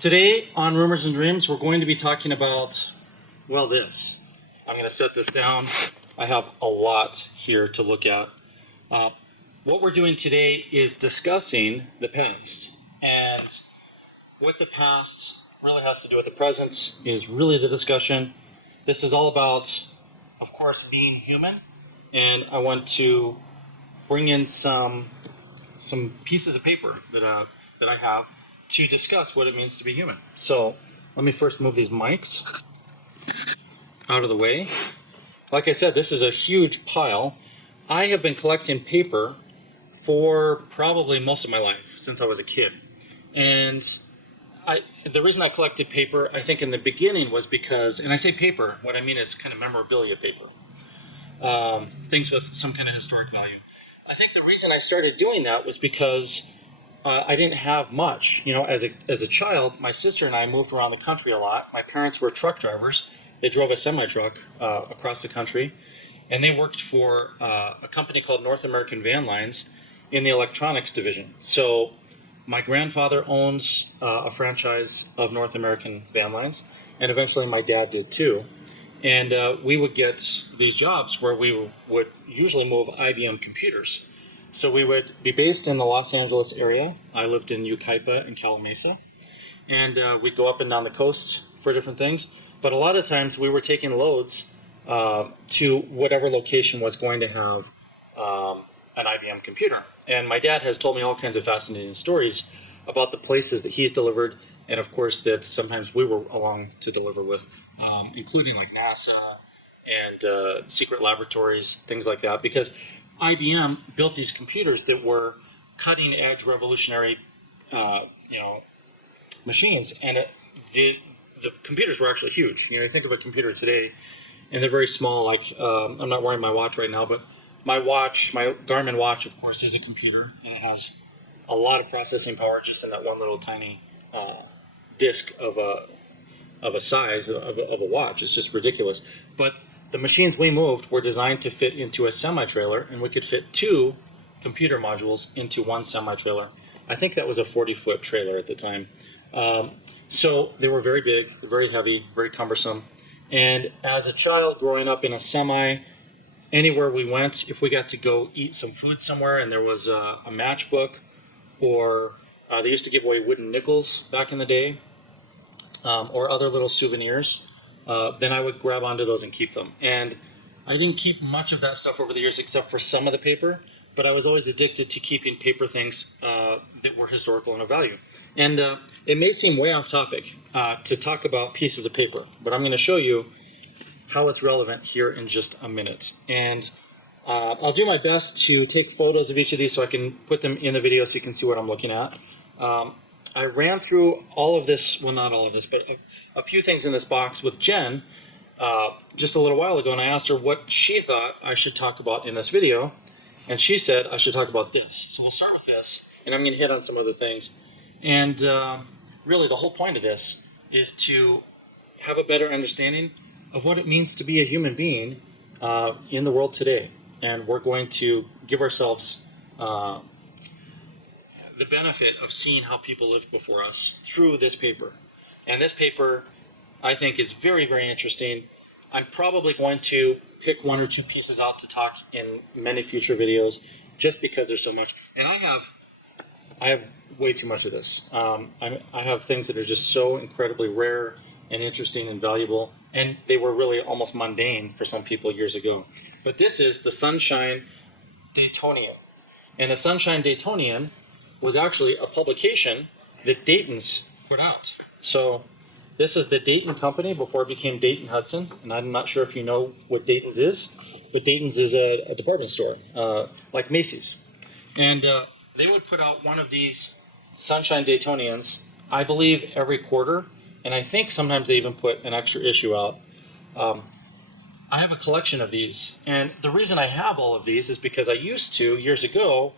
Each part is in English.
Today on Rumors and Dreams, we're going to be talking about, well, this. I'm going to set this down. I have a lot here to look at. What we're doing today is discussing the past. And what the past really has to do with the present is really the discussion. This is all about, of course, being human. And I want to bring in some pieces of paper that I have to discuss what it means to be human. So let me first move these mics out of the way. Like I said, this is a huge pile. I have been collecting paper for probably most of my life, since I was a kid. And the reason I collected paper, I think in the beginning was because, and I say paper, what I mean is kind of memorabilia paper. Things with some kind of historic value. I think the reason I started doing that was because I didn't have much. You know, as a child, my sister and I moved around the country a lot. My parents were truck drivers. They drove a semi-truck across the country, and they worked for a company called North American Van Lines in the electronics division. So my grandfather owns a franchise of North American Van Lines, and eventually my dad did too. And we would get these jobs where we would usually move IBM computers. So we would be based in the Los Angeles area. I lived in Yucaipa and Calamasa. And we'd go up and down the coast for different things. But a lot of times we were taking loads to whatever location was going to have an IBM computer. And my dad has told me all kinds of fascinating stories about the places that he's delivered, and of course that sometimes we were along to deliver with, including like NASA and secret laboratories, things like that, because IBM built these computers that were cutting-edge, revolutionary, machines, and the computers were actually huge. You know, you think of a computer today, and they're very small. Like I'm not wearing my watch right now, but my Garmin watch, of course, is a computer, and it has a lot of processing power just in that one little tiny disc of a size of a watch. It's just ridiculous. But the machines we moved were designed to fit into a semi-trailer, and we could fit 2 computer modules into one semi-trailer. I think that was a 40-foot trailer at the time. So they were very big, very heavy, very cumbersome. And as a child growing up in a semi, anywhere we went, if we got to go eat some food somewhere and there was a matchbook, or they used to give away wooden nickels back in the day, or other little souvenirs, then I would grab onto those and keep them. And I didn't keep much of that stuff over the years except for some of the paper, but I was always addicted to keeping paper things that were historical and of value. And it may seem way off topic to talk about pieces of paper, but I'm going to show you how it's relevant here in just a minute. And I'll do my best to take photos of each of these so I can put them in the video so you can see what I'm looking at. I ran through all of this, well, not all of this, but a few things in this box with Jen just a little while ago, and I asked her what she thought I should talk about in this video, and she said I should talk about this. So we'll start with this, and I'm going to hit on some other things. And really the whole point of this is to have a better understanding of what it means to be a human being in the world today. And we're going to give ourselves the benefit of seeing how people lived before us through this paper. And this paper, I think, is very, very interesting. I'm probably going to pick 1 or 2 pieces out to talk in many future videos, just because there's so much. And I have way too much of this. I have things that are just so incredibly rare and interesting and valuable, and they were really almost mundane for some people years ago. But this is the Sunshine Daytonian. And the Sunshine Daytonian was actually a publication that Dayton's put out. So this is the Dayton company before it became Dayton Hudson, and I'm not sure if you know what Dayton's is, but Dayton's is a department store, like Macy's. And they would put out one of these Sunshine Daytonians, I believe, every quarter, and I think sometimes they even put an extra issue out. I have a collection of these, and the reason I have all of these is because I used to, years ago,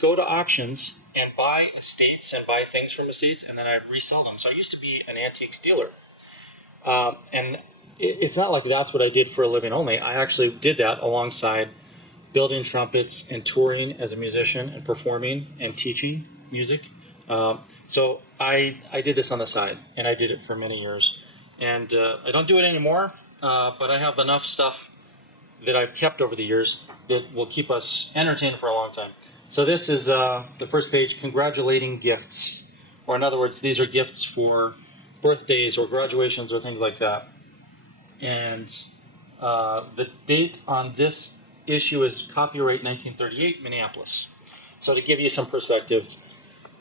go to auctions and buy estates and buy things from estates, and then I'd resell them. So I used to be an antiques dealer. And it's not like that's what I did for a living only. I actually did that alongside building trumpets and touring as a musician and performing and teaching music. So I did this on the side, and I did it for many years. And I don't do it anymore, but I have enough stuff that I've kept over the years that will keep us entertained for a long time. So this is the first page, congratulating gifts. Or in other words, these are gifts for birthdays or graduations or things like that. And the date on this issue is copyright 1938, Minneapolis. So to give you some perspective,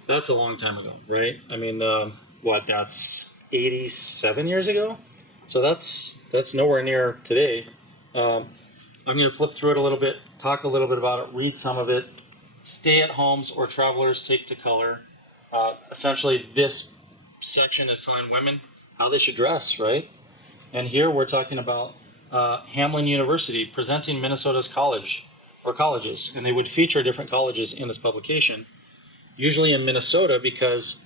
that's a long time ago, right? I mean, that's 87 years ago? So that's nowhere near today. I'm going to flip through it a little bit, talk a little bit about it, read some of it. Stay-at-homes or travelers take to color. Essentially, this section is telling women how they should dress, right? And here we're talking about Hamline University presenting Minnesota's colleges, and they would feature different colleges in this publication, usually in Minnesota because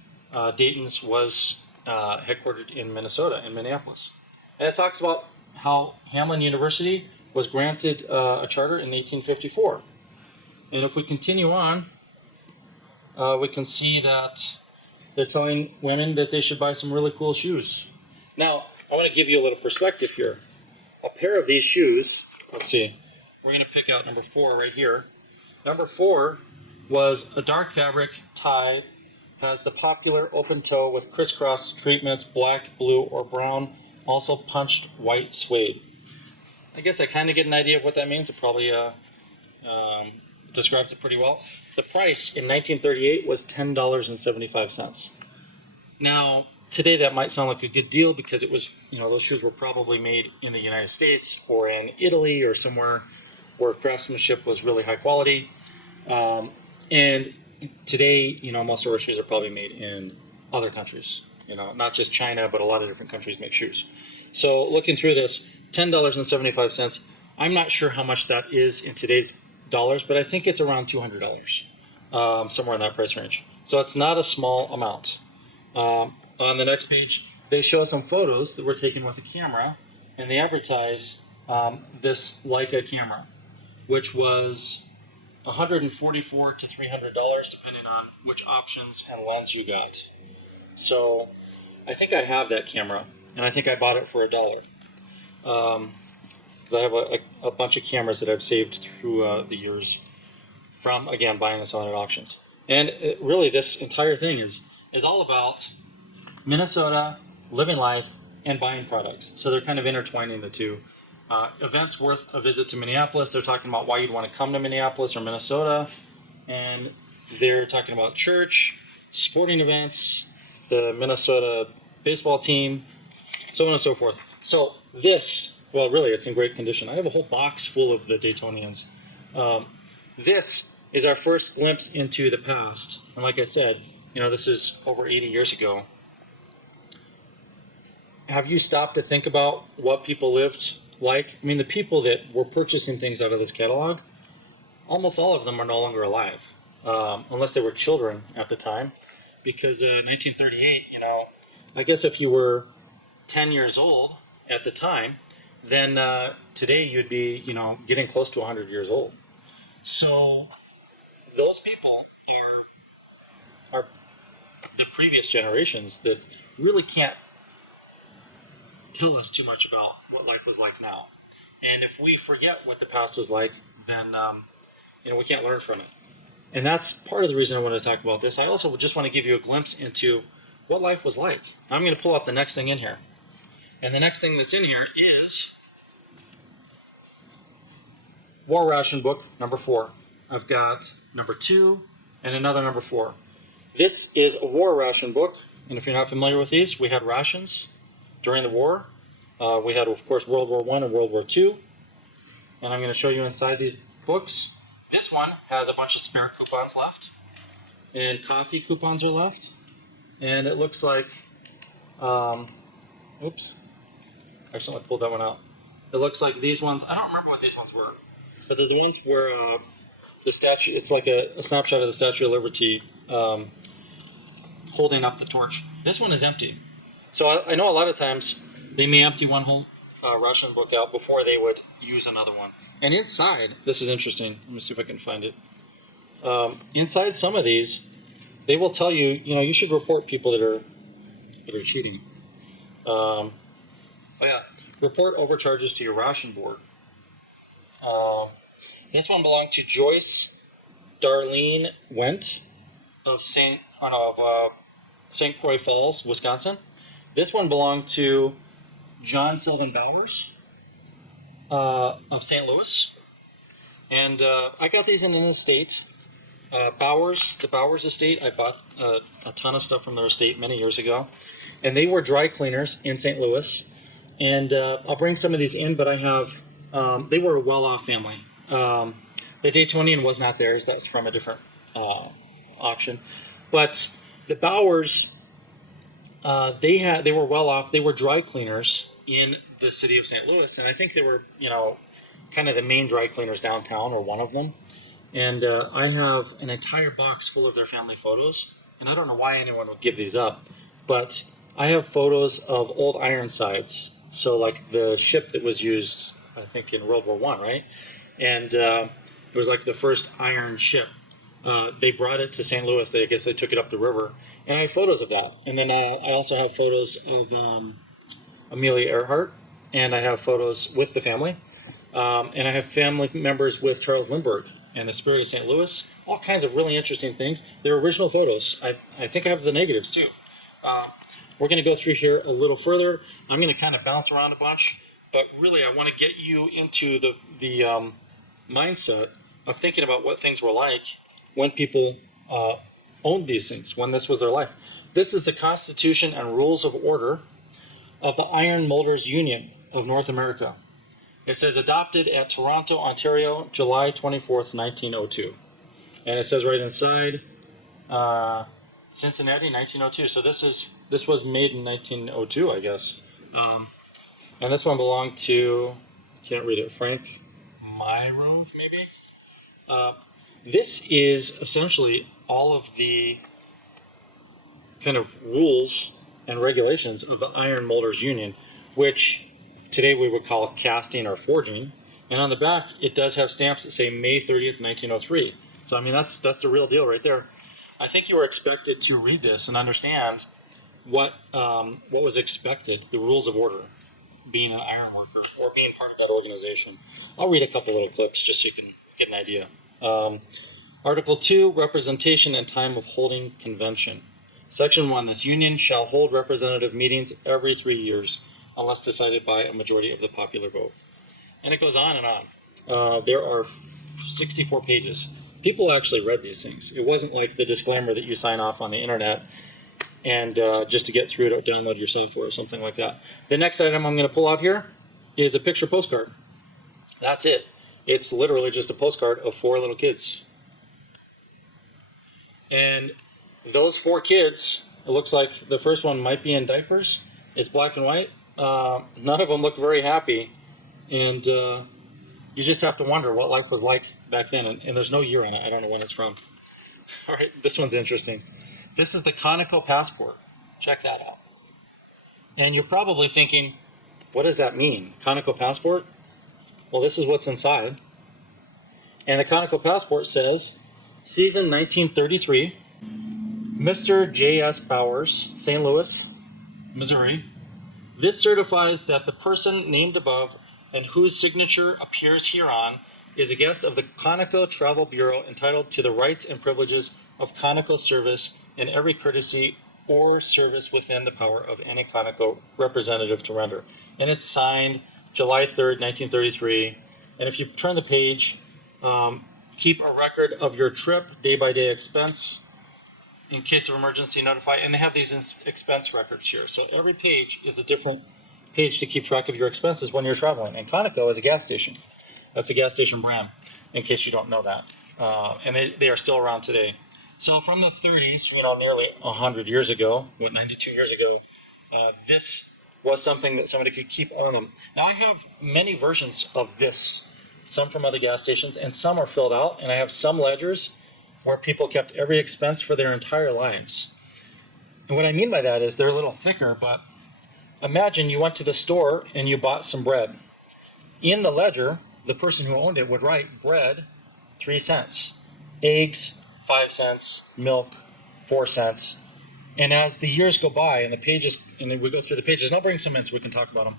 Dayton's was headquartered in Minnesota, in Minneapolis. And it talks about how Hamline University was granted a charter in 1854. And if we continue on, we can see that they're telling women that they should buy some really cool shoes. Now, I want to give you a little perspective here. A pair of these shoes, let's see, we're going to pick out number 4 right here. Number 4 was a dark fabric tie, has the popular open toe with crisscross treatments, black, blue, or brown, also punched white suede. I guess I kind of get an idea of what that means. It probably describes it pretty well. The price in 1938 was $10.75. Now, today that might sound like a good deal because it was, those shoes were probably made in the United States or in Italy or somewhere where craftsmanship was really high quality. And today, most of our shoes are probably made in other countries, not just China, but a lot of different countries make shoes. So looking through this, $10.75. I'm not sure how much that is in today's dollars, but I think it's around $200, somewhere in that price range. So it's not a small amount. On the next page, they show some photos that were taken with a camera, and they advertise this Leica camera, which was $144 to $300 depending on which options and lens you got. So I think I have that camera, and I think I bought it for $1. Because I have a bunch of cameras that I've saved through the years from, again, buying and selling at auctions. And really, this entire thing is all about Minnesota, living life, and buying products. So they're kind of intertwining the two. Events worth a visit to Minneapolis. They're talking about why you'd want to come to Minneapolis or Minnesota. And they're talking about church, sporting events, the Minnesota baseball team, so on and so forth. So this, well, really, it's in great condition. I have a whole box full of the Daytonians. This is our first glimpse into the past. And like I said, this is over 80 years ago. Have you stopped to think about what people lived like? I mean, the people that were purchasing things out of this catalog, almost all of them are no longer alive, unless they were children at the time. Because 1938, I guess if you were 10 years old at the time, then today you'd be, getting close to 100 years old. So those people are the previous generations that really can't tell us too much about what life was like now. And if we forget what the past was like, then we can't learn from it. And that's part of the reason I want to talk about this. I also just want to give you a glimpse into what life was like. I'm going to pull out the next thing in here. And the next thing that's in here is War Ration Book, number 4. I've got number 2 and another number 4. This is a war ration book, and if you're not familiar with these, we had rations during the war. We had, of course, World War I and World War II. And I'm going to show you inside these books. This one has a bunch of spare coupons left, and coffee coupons are left. And it looks like, oops, I accidentally pulled that one out. It looks like these ones, I don't remember what these ones were, but they're the ones where the statue, it's like a snapshot of the Statue of Liberty holding up the torch. This one is empty. So I know a lot of times they may empty one whole ration book out before they would use another one. And inside, this is interesting. Let me see if I can find it. Inside some of these, they will tell you, you should report people that are cheating. Oh yeah, report overcharges to your ration board. This one belonged to Joyce Darlene Went of St. Croix Falls, Wisconsin. This one belonged to John Sylvan Bowers of St. Louis. And I got these in an estate. The Bowers estate, I bought a ton of stuff from their estate many years ago. And they were dry cleaners in St. Louis. And I'll bring some of these in, but I have, they were a well-off family. The Daytonian was not theirs. That's from a different auction. But the Bowers, they were well-off. They were dry cleaners in the city of St. Louis. And I think they were, kind of the main dry cleaners downtown, or one of them. And I have an entire box full of their family photos. And I don't know why anyone would give these up, but I have photos of old Ironsides. So like the ship that was used, I think, in World War I, right? And it was like the first iron ship. They brought it to St. Louis. I guess they took it up the river. And I have photos of that. And then I also have photos of Amelia Earhart. And I have photos with the family. And I have family members with Charles Lindbergh and the Spirit of St. Louis. All kinds of really interesting things. They're original photos. I think I have the negatives too. We're going to go through here a little further. I'm going to kind of bounce around a bunch, but really I want to get you into the mindset of thinking about what things were like when people owned these things, when this was their life. This is the Constitution and Rules of Order of the Iron Molders Union of North America. It says adopted at Toronto, Ontario, July 24th, 1902. And it says right inside, Cincinnati, 1902. So this was made in 1902, I guess. And this one belonged to, can't read it, Frank Myrove, maybe? This is essentially all of the kind of rules and regulations of the Iron Molders Union, which today we would call casting or forging. And on the back, it does have stamps that say May 30th, 1903. So, I mean, that's the real deal right there. I think you were expected to read this and understand what was expected, the rules of order, being an iron worker or being part of that organization. I'll read a couple little clips just so you can get an idea. Article 2, Representation and Time of Holding Convention. Section 1, this union shall hold representative meetings every 3 years unless decided by a majority of the popular vote. And it goes on and on. There are 64 pages. People actually read these things. It wasn't like the disclaimer that you sign off on the internet and just to get through to download your software or something like that. The next item I'm going to pull out here is a picture postcard. That's it. It's literally just a postcard of 4 little kids. And those 4 kids, it looks like the first one might be in diapers. It's black and white. None of them look very happy. And you just have to wonder what life was like back then. And there's no year on it. I don't know when it's from. All right, this one's interesting. This is the Conoco passport. Check that out. And you're probably thinking, what does that mean? Conoco passport? Well, this is what's inside. And the Conoco passport says, season 1933, Mr. J.S. Bowers, St. Louis, Missouri. This certifies that the person named above and whose signature appears hereon is a guest of the Conoco Travel Bureau entitled to the rights and privileges of Conoco service and every courtesy or service within the power of any Conoco representative to render. And it's signed July 3rd, 1933. And if you turn the page, keep a record of your trip, day-by-day expense. In case of emergency, notify. And they have these expense records here. So every page is a different page to keep track of your expenses when you're traveling. And Conoco is a gas station. That's a gas station brand, in case you don't know that. And they are still around today. So from the 30s, nearly 100 years ago, 92 years ago, this was something that somebody could keep on them. Now I have many versions of this, some from other gas stations, and some are filled out, and I have some ledgers where people kept every expense for their entire lives. And what I mean by that is they're a little thicker, but imagine you went to the store and you bought some bread. In the ledger, the person who owned it would write bread, 3 cents, eggs, 5 cents, milk, 4 cents. And as the years go by and the pages, and we go through the pages, and I'll bring some in so we can talk about them,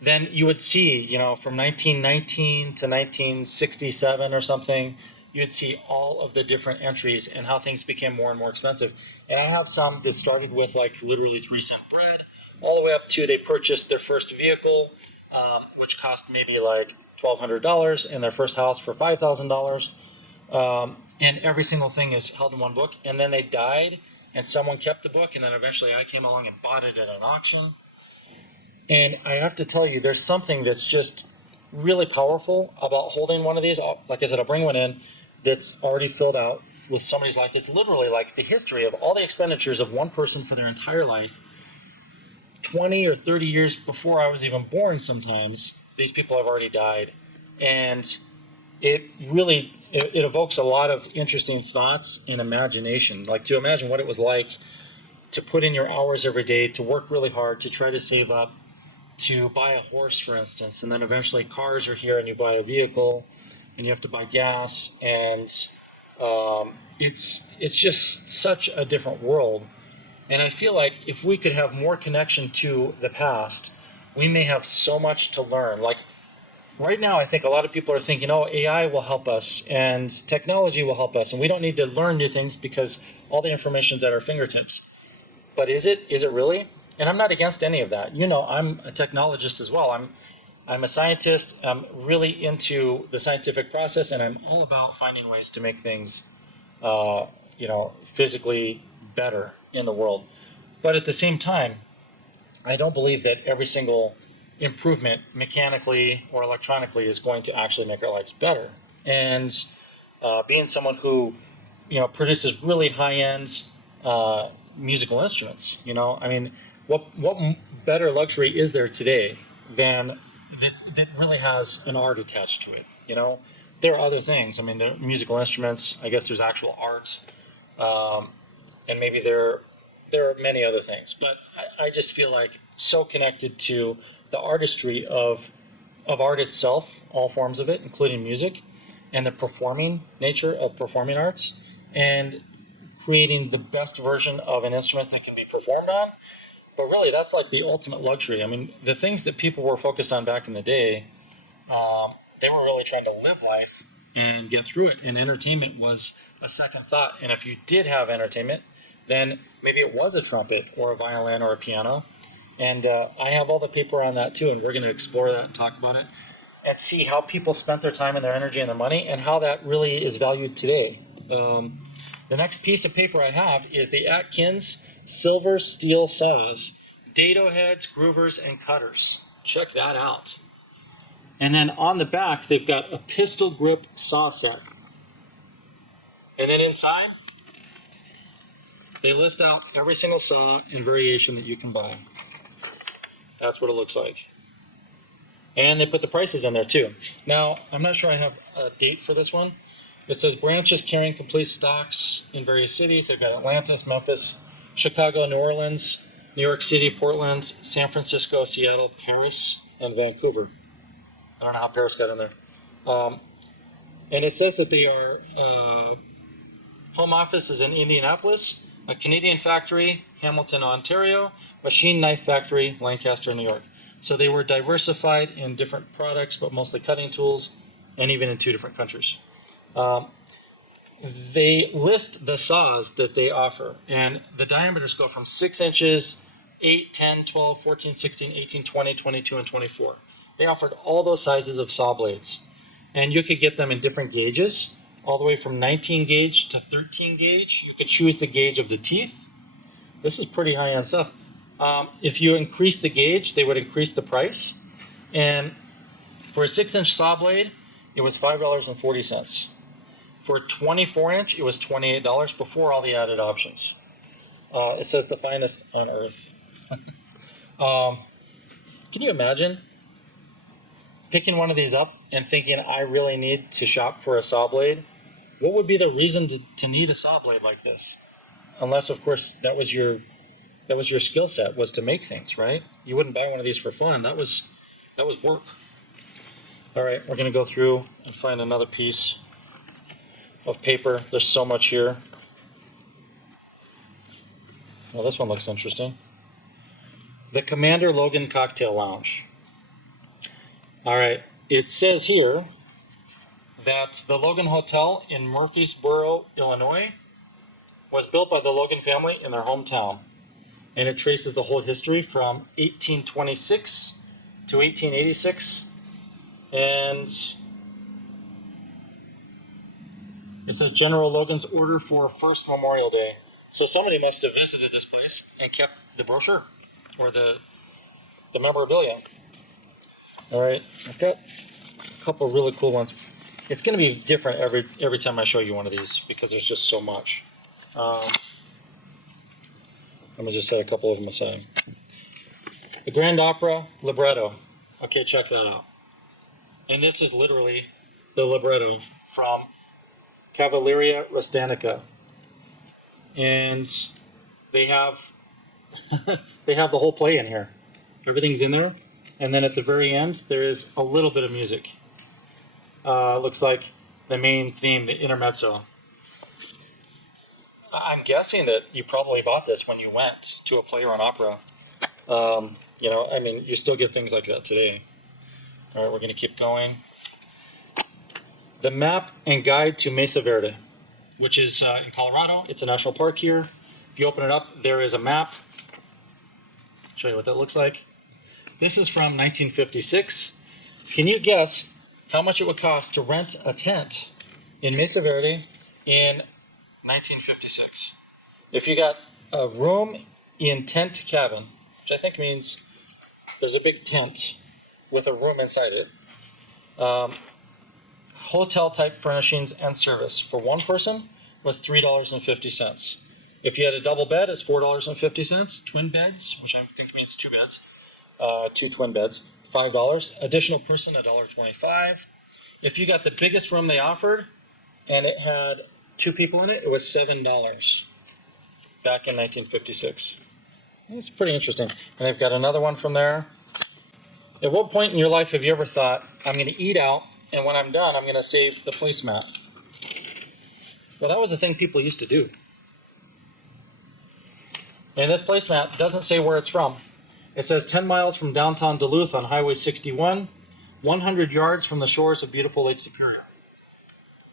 then you would see, you know, from 1919 to 1967 or something, you'd see all of the different entries and how things became more and more expensive. And I have some that started with like literally 3-cent bread, all the way up to they purchased their first vehicle, which cost maybe like $1,200, in their first house for $5,000. And every single thing is held in one book. And then they died, and someone kept the book, and then eventually I came along and bought it at an auction. And I have to tell you, there's something that's just really powerful about holding one of these. Like I said, I'll bring one in that's already filled out with somebody's life. It's literally like the history of all the expenditures of one person for their entire life. 20 or 30 years before I was even born sometimes, these people have already died. And it really, it evokes a lot of interesting thoughts and imagination. Like to imagine what it was like to put in your hours every day, to work really hard, to try to save up, to buy a horse, for instance, and then eventually cars are here and you buy a vehicle and you have to buy gas, and it's just such a different world. And I feel like if we could have more connection to the past, we may have so much to learn. Like right now, I think a lot of people are thinking, oh, AI will help us and technology will help us, and we don't need to learn new things because all the information's at our fingertips. But is it really? And I'm not against any of that. You know, I'm a technologist as well. I'm a scientist. I'm really into the scientific process, and I'm all about finding ways to make things, physically better in the world. But at the same time, I don't believe that every single improvement mechanically or electronically is going to actually make our lives better. And being someone who, produces really high-end musical instruments, I mean, what better luxury is there today than that really has an art attached to it? There are other things. I mean, there are musical instruments. I guess there's actual art, and maybe there are many other things. But I just feel like so connected to the artistry of art itself, all forms of it, including music, and the performing nature of performing arts, and creating the best version of an instrument that can be performed on. But really, that's like the ultimate luxury. I mean, the things that people were focused on back in the day, they were really trying to live life and get through it. And entertainment was a second thought. And if you did have entertainment, then maybe it was a trumpet or a violin or a piano. And I have all the paper on that too, and we're going to explore that and talk about it and see how people spent their time and their energy and their money and how that really is valued today. The next piece of paper I have is the Atkins silver steel saws, dado heads, groovers, and cutters. Check that out. And then on the back, they've got a pistol grip saw set. And then inside, they list out every single saw and variation that you can buy. That's what it looks like. And they put the prices in there too. Now, I'm not sure I have a date for this one. It says branches carrying complete stocks in various cities. They've got Atlantis, Memphis, Chicago, New Orleans, New York City, Portland, San Francisco, Seattle, Paris, and Vancouver. I don't know how Paris got in there. And it says that they are, home office is in Indianapolis, a Canadian factory, Hamilton, Ontario, machine knife factory, Lancaster, New York. So they were diversified in different products, but mostly cutting tools, and even in 2 different countries. They list the saws that they offer, and the diameters go from 6 inches, 8, 10, 12, 14, 16, 18, 20, 22, and 24. They offered all those sizes of saw blades, and you could get them in different gauges, all the way from 19 gauge to 13 gauge. You could choose the gauge of the teeth. This is pretty high-end stuff. If you increase the gauge, they would increase the price. And for a 6-inch saw blade, it was $5.40. For a 24-inch, it was $28 before all the added options. It says the finest on earth. Can you imagine picking one of these up and thinking, I really need to shop for a saw blade? What would be the reason to need a saw blade like this? Unless, of course, that was your skill set, was to make things, right? You wouldn't buy one of these for fun. That was work. All right, we're going to go through and find another piece of paper. There's so much here. Well, this one looks interesting. The Commander Logan Cocktail Lounge. All right, it says here that the Logan Hotel in Murfreesboro, Illinois, was built by the Logan family in their hometown. And it traces the whole history from 1826 to 1886. And it says General Logan's order for first Memorial Day. So somebody must have visited this place and kept the brochure or the memorabilia. All right, I've got a couple of really cool ones. It's going to be different every time I show you one of these because there's just so much. Let me just set a couple of them aside. The Grand Opera libretto. Okay, check that out. And this is literally the libretto from Cavalleria Rustanica. And they have they have the whole play in here. Everything's in there. And then at the very end, there is a little bit of music. Looks like the main theme, the intermezzo. I'm guessing that you probably bought this when you went to a play or an opera. You know, I mean, you still get things like that today. All right, we're going to keep going. The Map and Guide to Mesa Verde, which is in Colorado. It's a national park here. If you open it up, there is a map. I'll show you what that looks like. This is from 1956. Can you guess how much it would cost to rent a tent in Mesa Verde in 1956? If you got a room in tent cabin, which I think means there's a big tent with a room inside it, hotel type furnishings and service for one person was $3.50. If you had a double bed, it's $4.50. Twin beds, which I think means two beds, two twin beds, $5. Additional person, $1.25. If you got the biggest room they offered and it had two people in it, it was $7 back in 1956. It's pretty interesting. And they've got another one from there. At what point in your life have you ever thought, I'm going to eat out, and when I'm done, I'm going to save the placemat? Well, that was the thing people used to do. And this placemat doesn't say where it's from. It says 10 miles from downtown Duluth on Highway 61, 100 yards from the shores of beautiful Lake Superior.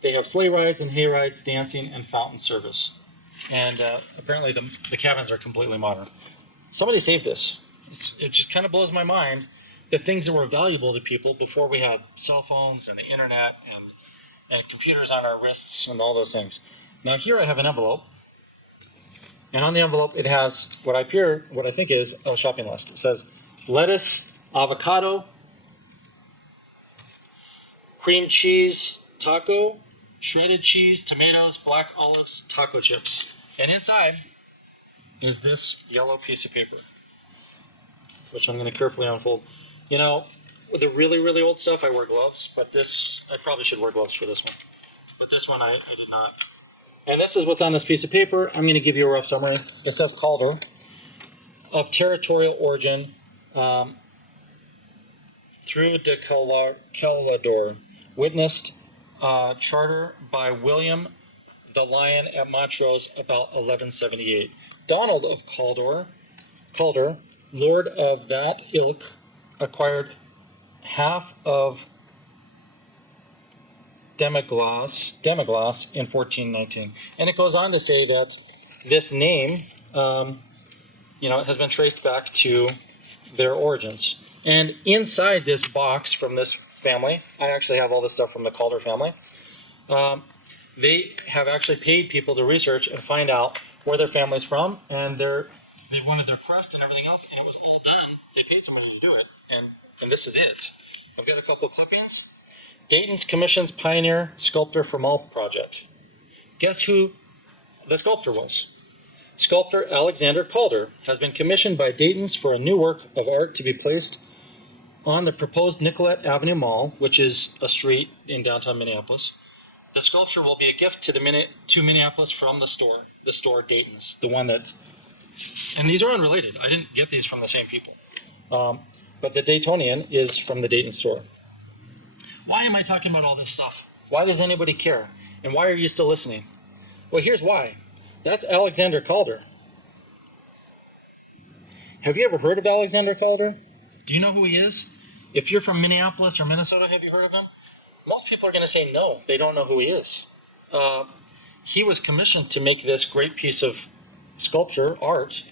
They have sleigh rides and hay rides, dancing, and fountain service. And apparently the cabins are completely modern. Somebody saved this. It just kind of blows my mind the things that were valuable to people before we had cell phones and the internet and computers on our wrists and all those things. Now here I have an envelope. And on the envelope it has what I think is a shopping list. It says lettuce, avocado, cream cheese taco, shredded cheese, tomatoes, black olives, taco chips. And inside is this yellow piece of paper, which I'm going to carefully unfold. You know, with the really, really old stuff, I wear gloves, but this, I probably should wear gloves for this one. But this one I did not. And this is what's on this piece of paper. I'm going to give you a rough summary. It says Calder, of territorial origin, through de Calder, witnessed charter by William the Lion at Montrose about 1178. Donald of Calder, lord of that ilk, acquired half of Demiglas in 1419. And it goes on to say that this name, has been traced back to their origins. And inside this box from this family, I actually have all this stuff from the Calder family. They have actually paid people to research and find out where their family's from, and they wanted their crest and everything else, and it was all done. They paid somebody to do it, and this is it. I've got a couple of clippings. Dayton's commissions pioneer sculptor for Mall project. Guess who the sculptor was? Sculptor Alexander Calder has been commissioned by Dayton's for a new work of art to be placed on the proposed Nicollet Avenue Mall, which is a street in downtown Minneapolis. The sculpture will be a gift to Minneapolis from the store Dayton's, the one that, and these are unrelated. I didn't get these from the same people. But the Daytonian is from the Dayton store. Why am I talking about all this stuff? Why does anybody care? And why are you still listening? Well, here's why. That's Alexander Calder. Have you ever heard of Alexander Calder? Do you know who he is? If you're from Minneapolis or Minnesota, have you heard of him? Most people are going to say no, they don't know who he is. He was commissioned to make this great piece of sculpture, art,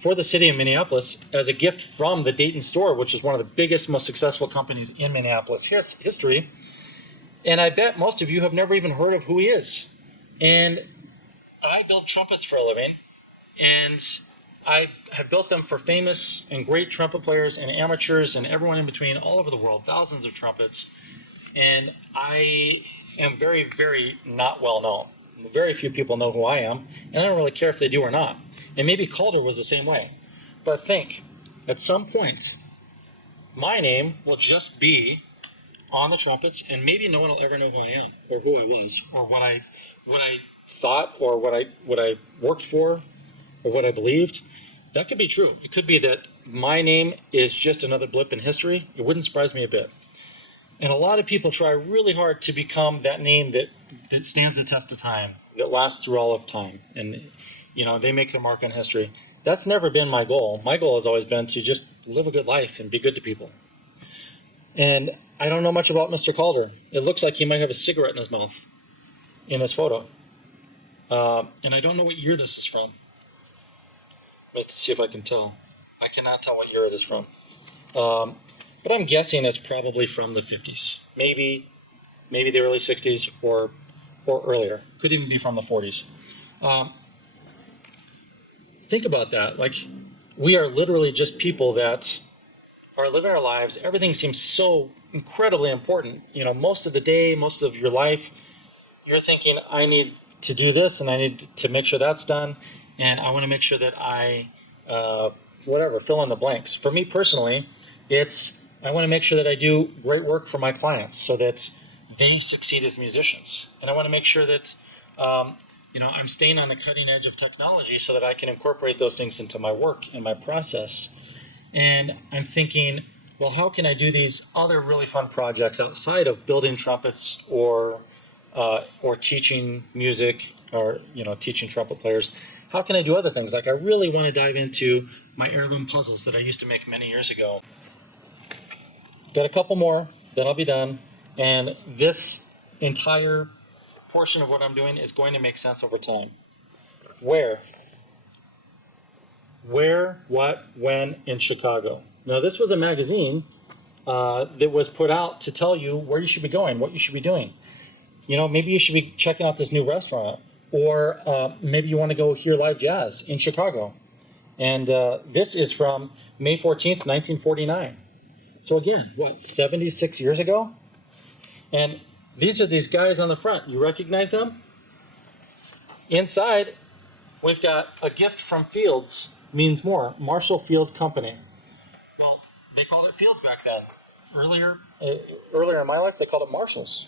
for the city of Minneapolis as a gift from the Dayton store, which is one of the biggest, most successful companies in Minneapolis history. And I bet most of you have never even heard of who he is. And I build trumpets for a living, and I have built them for famous and great trumpet players and amateurs and everyone in between all over the world, thousands of trumpets. And I am very, very not well known. Very few people know who I am, and I don't really care if they do or not. And maybe Calder was the same way. But think, at some point, my name will just be on the trumpets, and maybe no one will ever know who I am, or who I was, or what I thought, or what I worked for, or what I believed. That could be true. It could be that my name is just another blip in history. It wouldn't surprise me a bit. And a lot of people try really hard to become that name that stands the test of time, that lasts through all of time. And, they make their mark on history. That's never been my goal. My goal has always been to just live a good life and be good to people. And I don't know much about Mr. Calder. It looks like he might have a cigarette in his mouth in this photo. And I don't know what year this is from. Let's see if I can tell. I cannot tell what year it is from. But I'm guessing it's probably from the 50s. Maybe the early 60s or earlier. Could even be from the 40s. Think about that. Like, we are literally just people that are living our lives. Everything seems so incredibly important. Most of the day, most of your life, you're thinking, I need to do this, and I need to make sure that's done, and I want to make sure that I, fill in the blanks. For me personally, I want to make sure that I do great work for my clients so that they succeed as musicians. And I want to make sure that, I'm staying on the cutting edge of technology so that I can incorporate those things into my work and my process. And I'm thinking, well, how can I do these other really fun projects outside of building trumpets or teaching music or, teaching trumpet players? How can I do other things? Like, I really want to dive into my heirloom puzzles that I used to make many years ago. Got a couple more, then I'll be done. And this entire portion of what I'm doing is going to make sense over time. Where, what, when in Chicago. Now, this was a magazine that was put out to tell you where you should be going, what you should be doing. Maybe you should be checking out this new restaurant, or maybe you want to go hear live jazz in Chicago. And this is from May 14th, 1949. So again, 76 years ago? And these are these guys on the front. You recognize them? Inside, we've got a gift from Fields, means more, Marshall Field Company. Well, they called it Fields back then. Earlier in my life, they called it Marshalls.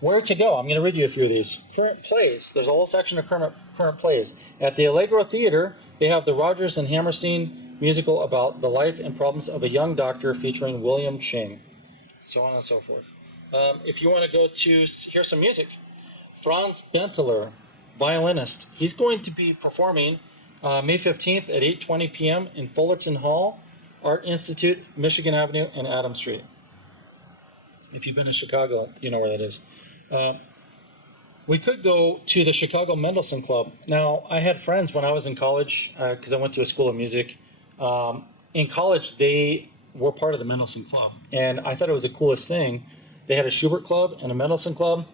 Where to go? I'm going to read you a few of these. Current plays. There's a whole section of current plays. At the Allegro Theater, they have the Rodgers and Hammerstein musical about the life and problems of a young doctor featuring William Ching. So on and so forth. If you want to go to hear some music, Franz Benteler, violinist. He's going to be performing May 15th at 8:20 p.m. in Fullerton Hall, Art Institute, Michigan Avenue, and Adams Street. If you've been to Chicago, you know where that is. We could go to the Chicago Mendelssohn Club. Now, I had friends when I was in college, because I went to a school of music. In college, they were part of the Mendelssohn Club, and I thought it was the coolest thing. They had a Schubert Club and a Mendelssohn Club,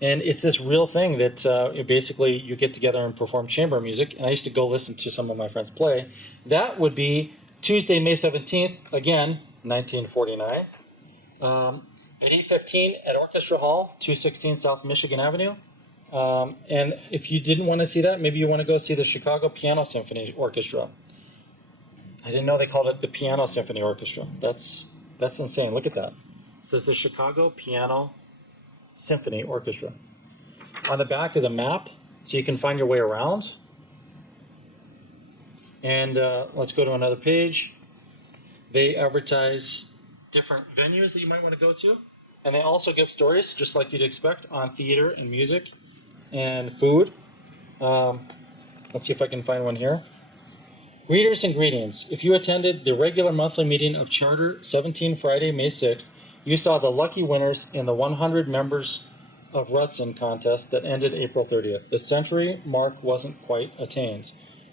and it's this real thing that basically you get together and perform chamber music, and I used to go listen to some of my friends play. That would be Tuesday, May 17th, again, 1949, at 8:15 at Orchestra Hall, 216 South Michigan Avenue. And if you didn't want to see that, maybe you want to go see the Chicago Piano Symphony Orchestra. I didn't know they called it the Piano Symphony Orchestra. That's insane. Look at that. It says the Chicago Piano Symphony Orchestra. On the back is a map, so you can find your way around. And let's go to another page. They advertise different venues that you might want to go to. And they also give stories, just like you'd expect, on theater and music and food. Let's see if I can find one here. Greeters and greetings. If you attended the regular monthly meeting of Charter 17 Friday, May 6th, you saw the lucky winners in the 100 members of Rutsin contest that ended April 30th. The century mark wasn't quite attained,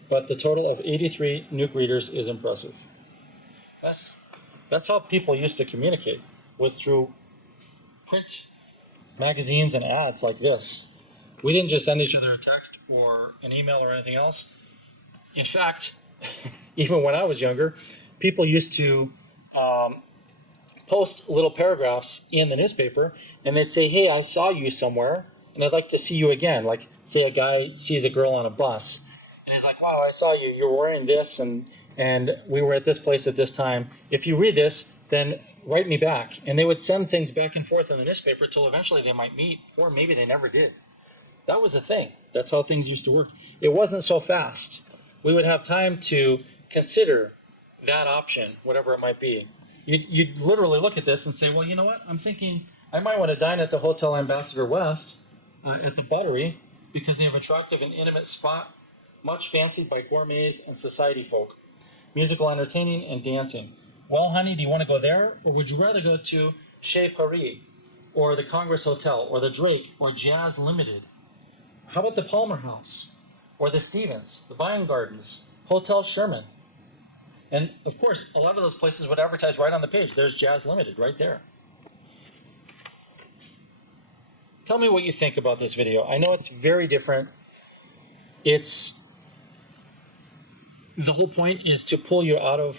but the total of 83 new greeters is impressive. That's how people used to communicate, was through print magazines and ads like this. We didn't just send each other a text or an email or anything else. In fact, even when I was younger, people used to post little paragraphs in the newspaper, and they'd say, hey, I saw you somewhere, and I'd like to see you again. Like, say a guy sees a girl on a bus, and he's like, wow, I saw you. You're wearing this, and we were at this place at this time. If you read this, then write me back. And they would send things back and forth in the newspaper until eventually they might meet, or maybe they never did. That was a thing. That's how things used to work. It wasn't so fast. We would have time to consider that option, whatever it might be. You'd literally look at this and say, well, you know what? I'm thinking I might want to dine at the Hotel Ambassador West at the Buttery because they have attractive and intimate spot, much fancied by gourmets and society folk. Musical entertaining and dancing. Well, honey, do you want to go there? Or would you rather go to Chez Paris or the Congress Hotel or the Drake or Jazz Limited? How about the Palmer House or the Stevens, the Vine Gardens, Hotel Sherman? And of course, a lot of those places would advertise right on the page. There's Jazz Limited right there. Tell me what you think about this video. I know it's very different. The whole point is to pull you out of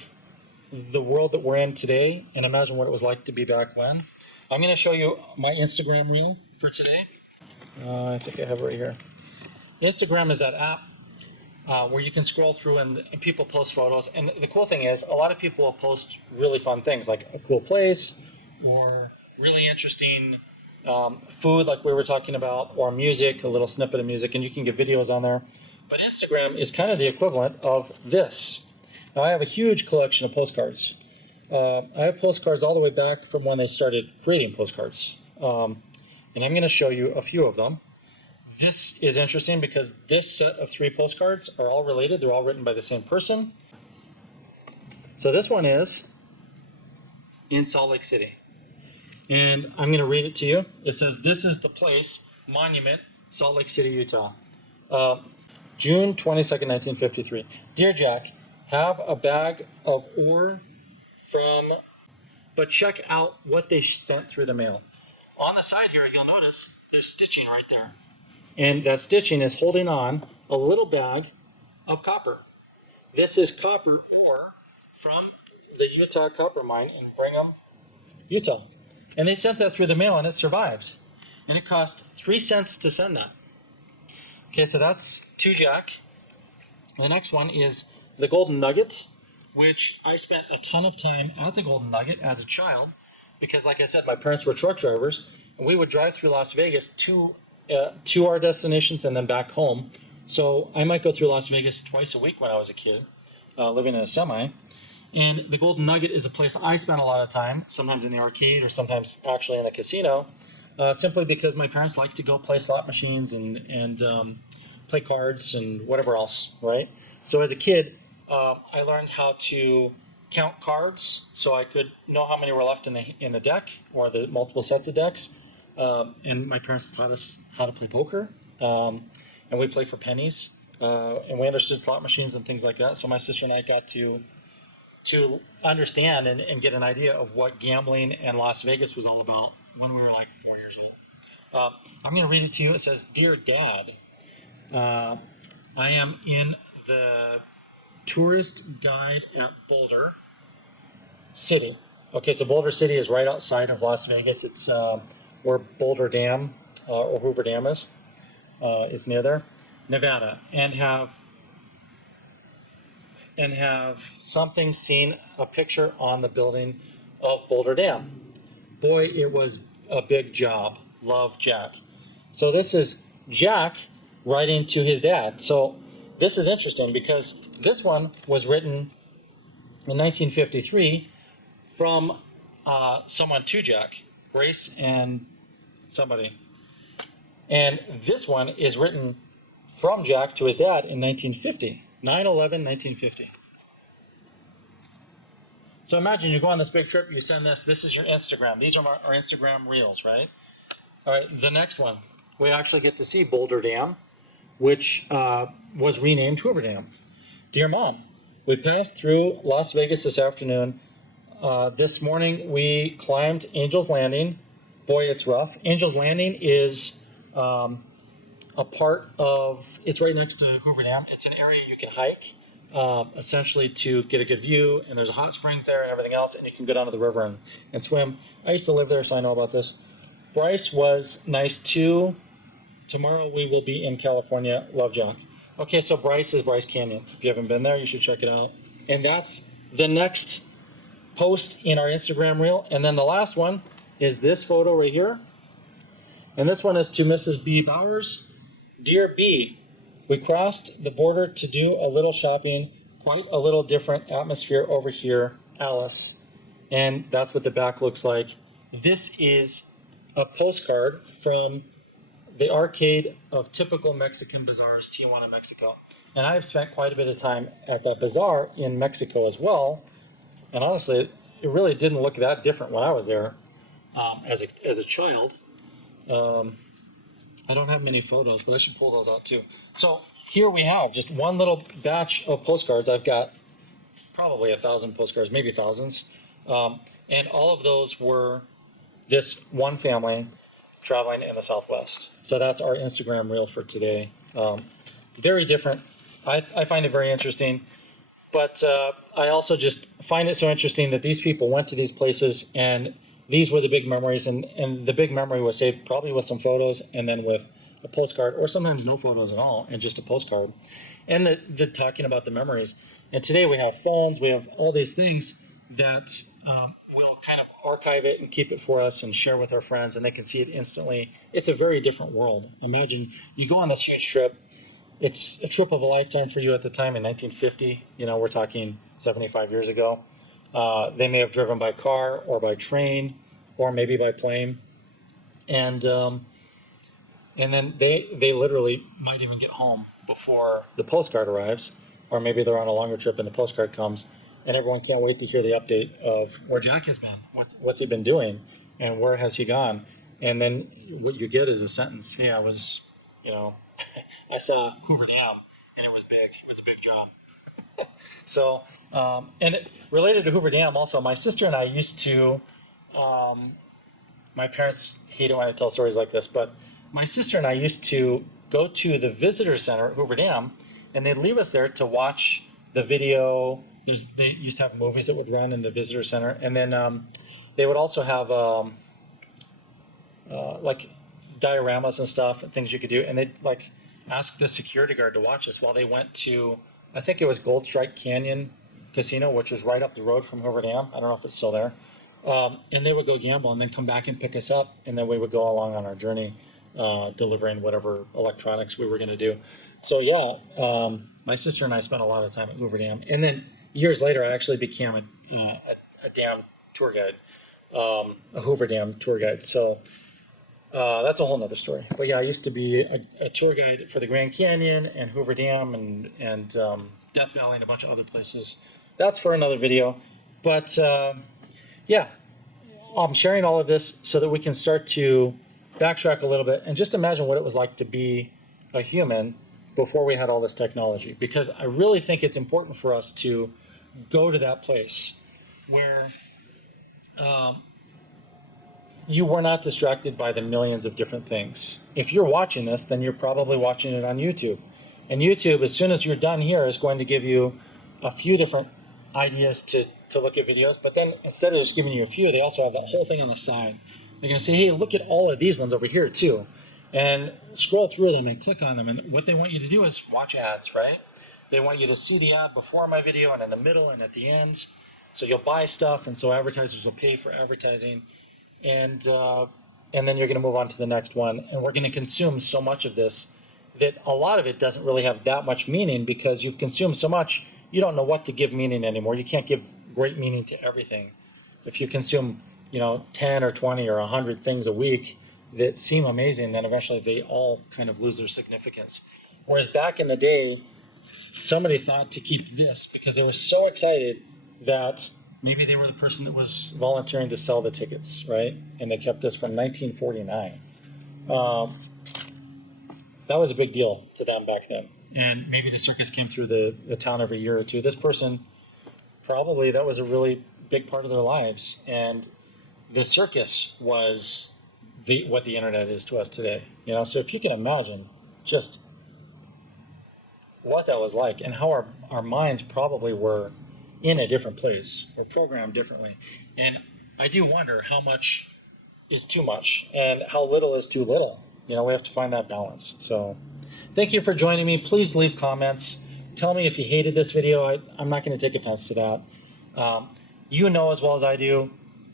the world that we're in today and imagine what it was like to be back when. I'm going to show you my Instagram reel for today. I think I have it right here. Instagram is that app where you can scroll through and people post photos. And the cool thing is, a lot of people will post really fun things like a cool place or really interesting food like we were talking about, or music, a little snippet of music, and you can get videos on there. But Instagram is kind of the equivalent of this. Now, I have a huge collection of postcards. I have postcards all the way back from when they started creating postcards. And I'm going to show you a few of them. This is interesting because this set of 3 postcards are all related. They're all written by the same person. So this one is in Salt Lake City. And I'm going to read it to you. It says, this is the place, Monument, Salt Lake City, Utah. June 22nd, 1953. Dear Jack, have a bag of ore but check out what they sent through the mail. On the side here, you'll notice there's stitching right there. And that stitching is holding on a little bag of copper. This is copper ore from the Utah copper mine in Brigham, Utah. And they sent that through the mail and it survived. And it cost 3 cents to send that. Okay, so that's to Jack. The next one is the Golden Nugget, which I spent a ton of time at the Golden Nugget as a child because, like I said, my parents were truck drivers, and we would drive through Las Vegas to our destinations and then back home. So I might go through Las Vegas twice a week when I was a kid, living in a semi. And the Golden Nugget is a place I spent a lot of time, sometimes in the arcade or sometimes actually in the casino, simply because my parents liked to go play slot machines and play cards and whatever else, right? So as a kid, I learned how to count cards so I could know how many were left in the deck or the multiple sets of decks. And my parents taught us how to play poker, and we played for pennies, and we understood slot machines and things like that. So my sister and I got to understand and get an idea of what gambling and Las Vegas was all about when we were like 4 years old. I'm going to read it to you. It says, Dear Dad, I am in the tourist guide at Boulder City. Okay, so Boulder City is right outside of Las Vegas. It's where Boulder Dam or Hoover Dam is. It's near there, Nevada, and have something seen a picture on the building of Boulder Dam. Boy, it was a big job. Love, Jack. So this is Jack writing to his dad. So this is interesting because this one was written in 1953 from someone to Jack, Grace and somebody. And this one is written from Jack to his dad in 1950, 9/11/1950. So imagine you go on this big trip, you send this. This is your Instagram. These are our Instagram reels, right? All right, the next one, we actually get to see Boulder Dam, which was renamed Hoover Dam. Dear Mom, we passed through Las Vegas this afternoon. This morning we climbed Angel's Landing. Boy, it's rough. Angel's Landing is a part of, it's right next to Hoover Dam. It's an area you can hike, essentially to get a good view, and there's hot springs there and everything else, and you can go down to the river and swim. I used to live there, so I know about this. Bryce was nice too. Tomorrow we will be in California. Love, John. Okay, so Bryce is Bryce Canyon. If you haven't been there, you should check it out. And that's the next post in our Instagram reel. And then the last one is this photo right here. And this one is to Mrs. B. Bowers. Dear B, we crossed the border to do a little shopping. Quite a little different atmosphere over here, Alice. And that's what the back looks like. This is a postcard from the arcade of typical Mexican bazaars, Tijuana, Mexico. And I've spent quite a bit of time at that bazaar in Mexico as well. And honestly, it really didn't look that different when I was there as a child. I don't have many photos, but I should pull those out too. So here we have just one little batch of postcards. I've got probably 1,000 postcards, maybe thousands. And all of those were this one family traveling in the Southwest. So that's our Instagram reel for today. Very different. I find it very interesting. But I also just find it so interesting that these people went to these places and these were the big memories. And the big memory was saved probably with some photos and then with a postcard, or sometimes no photos at all and just a postcard. And the talking about the memories. And today we have phones, we have all these things that we'll kind of archive it and keep it for us and share with our friends, and they can see it instantly. It's a very different world. Imagine you go on this huge trip. It's a trip of a lifetime for you at the time in 1950. You know, we're talking 75 years ago. They may have driven by car or by train or maybe by plane. And then they literally might even get home before the postcard arrives, or maybe they're on a longer trip and the postcard comes. And everyone can't wait to hear the update of where Jack has been, what's he been doing, and where has he gone. And then what you get is a sentence. Hey, I was, I saw Hoover Dam, and it was big. It was a big job. So, and related to Hoover Dam also, my sister and I used to, my parents hate it when I tell stories like this, but my sister and I used to go to the visitor center at Hoover Dam, and they'd leave us there to watch the video. They used to have movies that would run in the visitor center, and then they would also have like dioramas and stuff and things you could do, and they'd like ask the security guard to watch us while they went to, I think it was Gold Strike Canyon Casino, which was right up the road from Hoover Dam. I don't know if it's still there. And they would go gamble and then come back and pick us up, and then we would go along on our journey, delivering whatever electronics we were going to do. So yeah, my sister and I spent a lot of time at Hoover Dam, and then years later, I actually became a dam tour guide, a Hoover Dam tour guide. So that's a whole nother story. But yeah, I used to be a tour guide for the Grand Canyon and Hoover Dam and Death Valley and a bunch of other places. That's for another video. But yeah, I'm sharing all of this so that we can start to backtrack a little bit and just imagine what it was like to be a human before we had all this technology. Because I really think it's important for us to go to that place where you were not distracted by the millions of different things. If you're watching this, then you're probably watching it on YouTube. And YouTube, as soon as you're done here, is going to give you a few different ideas to look at videos. But then instead of just giving you a few, they also have that whole thing on the side. They're going to say, hey, look at all of these ones over here too. And scroll through them and click on them. And what they want you to do is watch ads, right? They want you to see the ad before my video and in the middle and at the ends. So you'll buy stuff, and so advertisers will pay for advertising. And then you're going to move on to the next one. And we're going to consume so much of this that a lot of it doesn't really have that much meaning, because you've consumed so much, you don't know what to give meaning anymore. You can't give great meaning to everything. If you consume, 10 or 20 or 100 things a week that seem amazing, then eventually they all kind of lose their significance. Whereas back in the day, somebody thought to keep this because they were so excited that Maybe they were the person that was volunteering to sell the tickets, right? And they kept this from 1949. That was a big deal to them back then. And maybe the circus came through the town every year or two. This person, probably that was a really big part of their lives. And the circus was what the internet is to us today. You know, so if you can imagine just what that was like and how our minds probably were in a different place or programmed differently. And I do wonder how much is too much and how little is too little. You know, we have to find that balance. So thank you for joining me. Please leave comments. Tell me if you hated this video. I'm not going to take offense to that. You know as well as I do,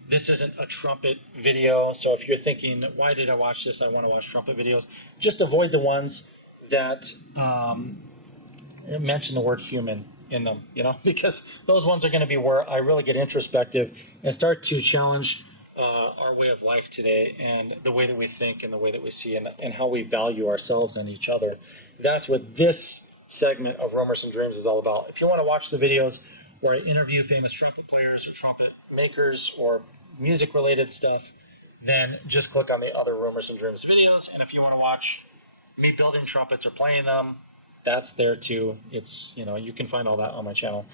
this isn't a trumpet video. So if you're thinking, why did I watch this? I want to watch trumpet videos. Just avoid the ones that mention the word human in them, you know, because those ones are going to be where I really get introspective and start to challenge our way of life today and the way that we think and the way that we see and how we value ourselves and each other. That's what this segment of Rumors and Dreams is all about. If you want to watch the videos where I interview famous trumpet players or trumpet makers or music related stuff, then just click on the other Rumors and Dreams videos. And if you want to watch me building trumpets or playing them, that's there too. It's, you know, you can find all that on my channel.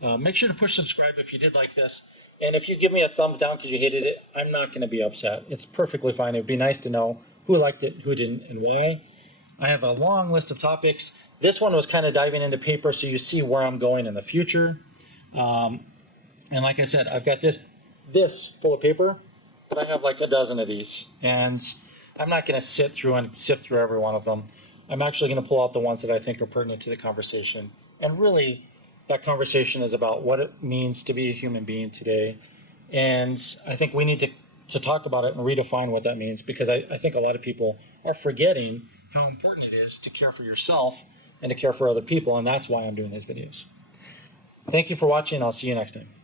Make sure to push subscribe if you did like this. And if you give me a thumbs down because you hated it, I'm not going to be upset. It's perfectly fine. It would be nice to know who liked it, who didn't, and why. I have a long list of topics. This one was kind of diving into paper so you see where I'm going in the future. And like I said, I've got this full of paper, but I have like a dozen of these. And I'm not going to sit through and sift through every one of them. I'm actually going to pull out the ones that I think are pertinent to the conversation. And really, that conversation is about what it means to be a human being today. And I think we need to talk about it and redefine what that means, because I think a lot of people are forgetting how important it is to care for yourself and to care for other people. And that's why I'm doing these videos. Thank you for watching. I'll see you next time.